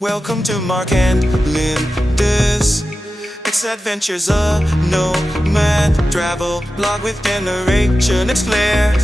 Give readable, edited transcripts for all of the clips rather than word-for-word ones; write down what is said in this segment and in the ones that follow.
Welcome to Mark and Linda's X-Adventures, a nomad travel blog with generation. It's Claire.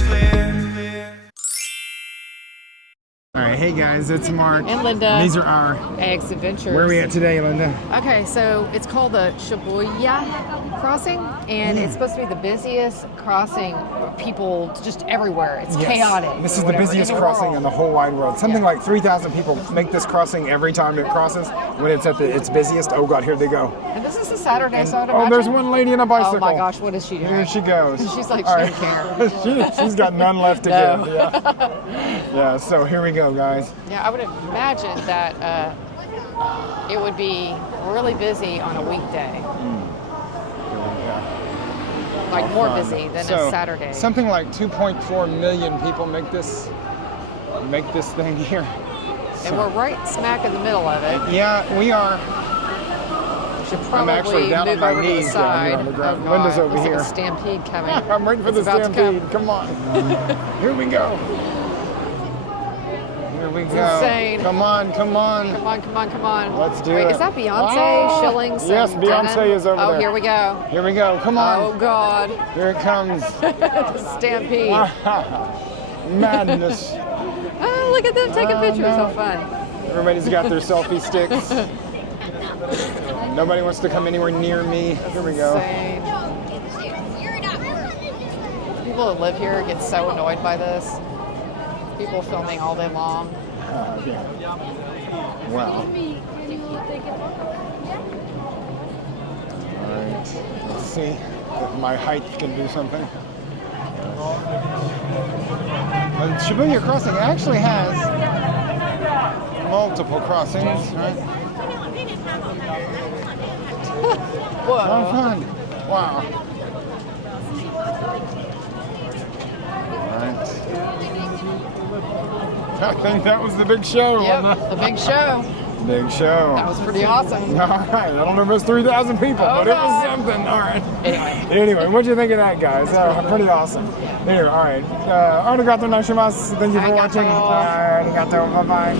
Alright, hey guys, it's Mark. And Linda. And these are our X-Adventures. Where are we at today, Linda? Okay, so it's called the Shibuya Crossing, and it's supposed to be the busiest crossing. People just everywhere. It's chaotic. This is the busiest crossing in the whole wide world. Something like 3,000 people make this crossing every time it crosses. When it's at its busiest, oh god, here they go. And this is a Saturday, so I'd Oh, imagine. there's one lady in a bicycle. Oh my gosh, what is she doing? Here she goes. She's like, All she doesn't care. She's got none left to No. give. Yeah, so here we go, guys. Yeah, I would imagine that it would be really busy on a weekday. Like more busy than a Saturday. Something like 2.4 million people make this thing here. And we're right smack in the middle of it. Yeah, we are. We should I'm probably actually down move on my over to the knees side. down here on the ground. Oh, Linda's God. over Looks here. like a stampede coming. I'm waiting for It's the about to stampede. Come on. Here we go. Here we go. Insane. Come on, come on. Come on, come on, come on. Let's do Wait, it. is that Beyonce shilling some Yes, Beyonce denim? is over there. Oh, here we go. Here we go. Come on. Oh, God. Here it comes. The stampede. Madness. Oh, look at them taking pictures. How fun. Everybody's got their selfie sticks. Nobody wants to come anywhere near me. Here we go. Insane. People that live here get so annoyed by this. People filming all day long. Well. Alright. Let's see if my height can do something. Shibuya Crossing actually has multiple crossings, right? Whoa. How fun. Wow. Alright. I think that was the big show. Yep, the big show. Big show. That was pretty awesome. All right. I don't know if it was 3,000 people, but it was something. All right. Anyway, what'd you think of that, guys? Pretty awesome. Anyway, all right. Arigato gozaimasu. Thank you for watching. Arigato. Bye-bye.